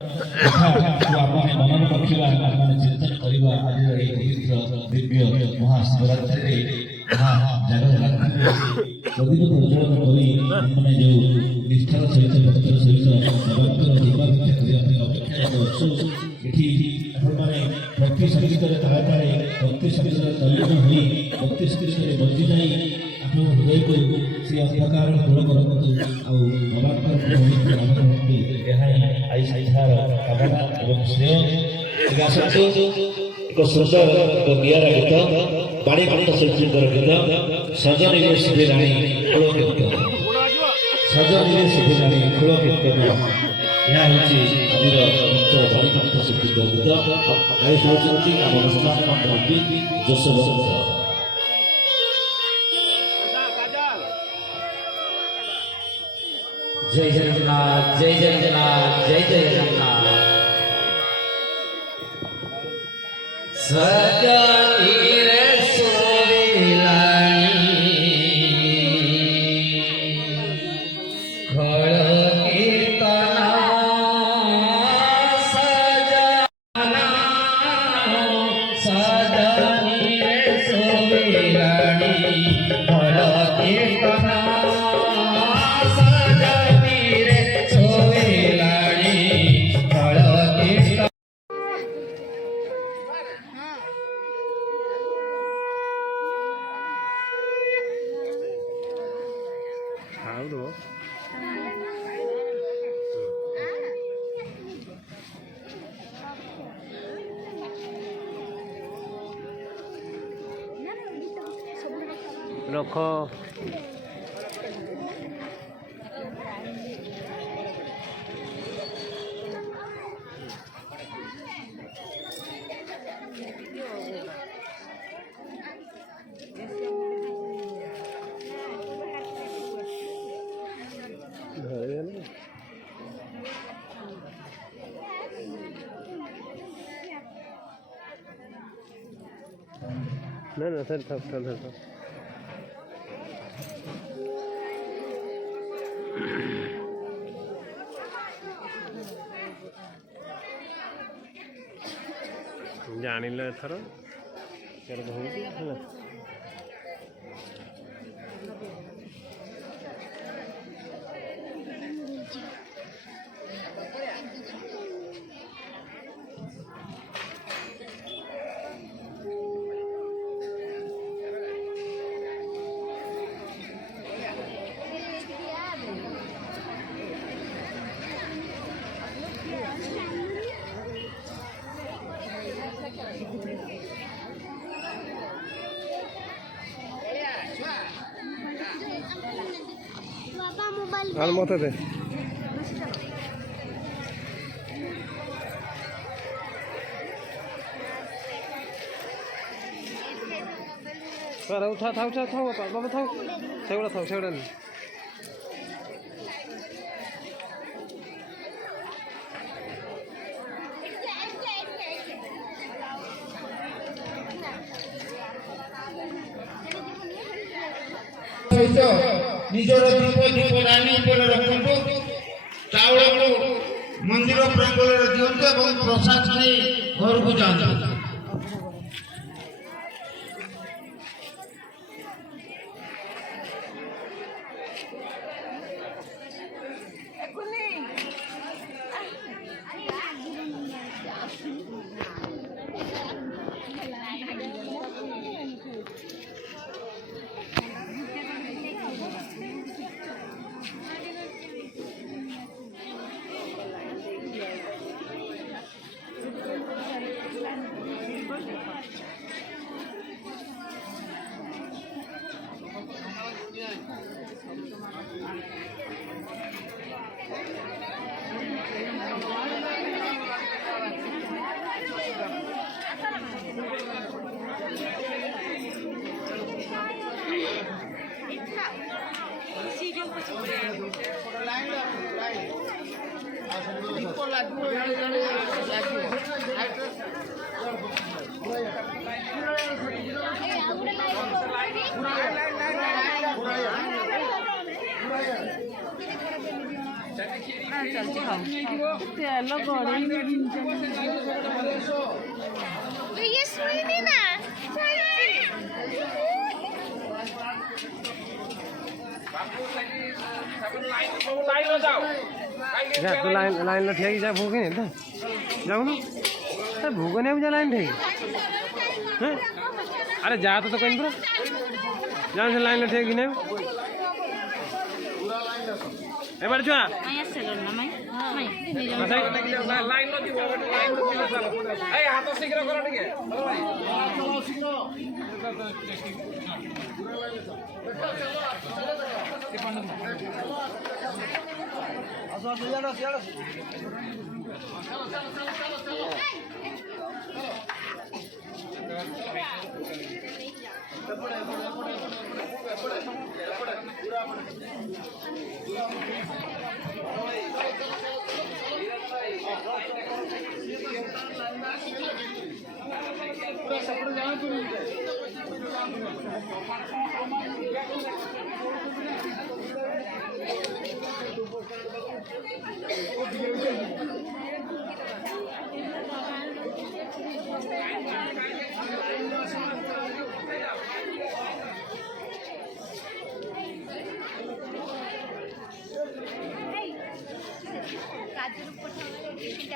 આપણે મનન રખીવા આપણે ચિંતન કરવા આજે એ પવિત્ર દિવ્ય મહાશિવરાત્રિ ଜାଗର ଯଦି ପ୍ରଜ୍ୱଳନ କରି ଆମେ ଯେଉଁ ନିଷ୍ଠାର ସହିତ ଭକ୍ତର ସହିତ ଭଗବାନଙ୍କର ଦୀପା ଭିକ୍ଷା କରିବା ପାଇଁ ଅପେକ୍ଷା ଅଛୁ ଏଠି ଆପଣମାନେ ଭକ୍ତି ସଙ୍ଗୀତରେ ତାଳେ ତାଳେ ଭକ୍ତି ସଙ୍ଗୀତରେ ତଲ୍ଲୀନ ହୋଇ ଭକ୍ତି ସଙ୍ଗୀତରେ ବଞ୍ଚି ଯାଇ ଆପଣଙ୍କ ହୃଦୟକୁ ସେ ଅନ୍ଧକାର ଦୂର କରନ୍ତୁ ଆଉ ଭଗବାନଙ୍କର ପବିତ୍ର ନାମ କରନ୍ତୁ ଏହା ହିଁ ଆଇ ସାଇହାର କାମନା ଏବଂ ସ୍ନେହ ଆସନ୍ତୁ ଏକ ସୁନ୍ଦର ଏକ ନିଆରା ଗୀତ ବାଣୀକଣ୍ଠ ଶିଳ୍ପୀଙ୍କର ଗୀତ ସଜନିରେ ସିଦ୍ଧିରାଣୀ କୁଳ କୀର୍ତ୍ତନ ସଜନିରେ ସିଦ୍ଧିରାଣୀ କୁଳ କୀର୍ତ୍ତନ ଏହା ହେଉଛି ଆଜିର ମୁଖ୍ୟ ବାଣୀକଣ୍ଠ ଶିଳ୍ପୀଙ୍କ ଗୀତ ଗାଇ ଶୁଣୁଛନ୍ତି ଆମ ଅନୁଷ୍ଠାନ ମନ୍ତ୍ରୀ ଯଶୋବନ୍ତ। जय जगन्नाथ जय जगन्नाथ जय जय जगन्नाथ। सजनी रे सोविलानी खड़ कीर्तना सजना सजनी रे सोविलानी खड़ कीर्तना रख ना सर था जानिल एथर আর মতে দে उठा था बाबा था सेवड़ा नहीं निजर दीप दीपदानी रखु चाउल को मंदिर प्रांगण दिंतु और प्रसाद नहीं घर को जातु। ତେଲ ଗଡ଼େଇ ये सुनी ना जा तो लाइन ला ठेकी जा भूखे नहीं था जाओ ना अरे भूखे नहीं जा लाइन ठेकी हैं अरे जा तो कहीं पूरा जान से लाइन ला ठेकी नहीं ए बार छुआ आया सेलर ना मैं लाइन लो दी लाइन लो ए हाथ शीघ्र करो ठीक है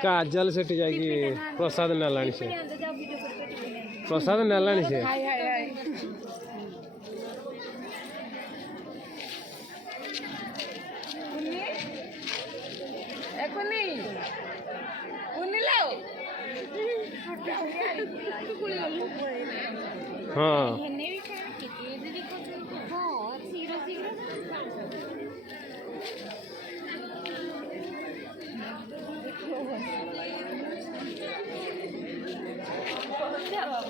काजल सेठी जाएगी प्रसाद नालानी से प्रसाद नालानी से हाँ क्या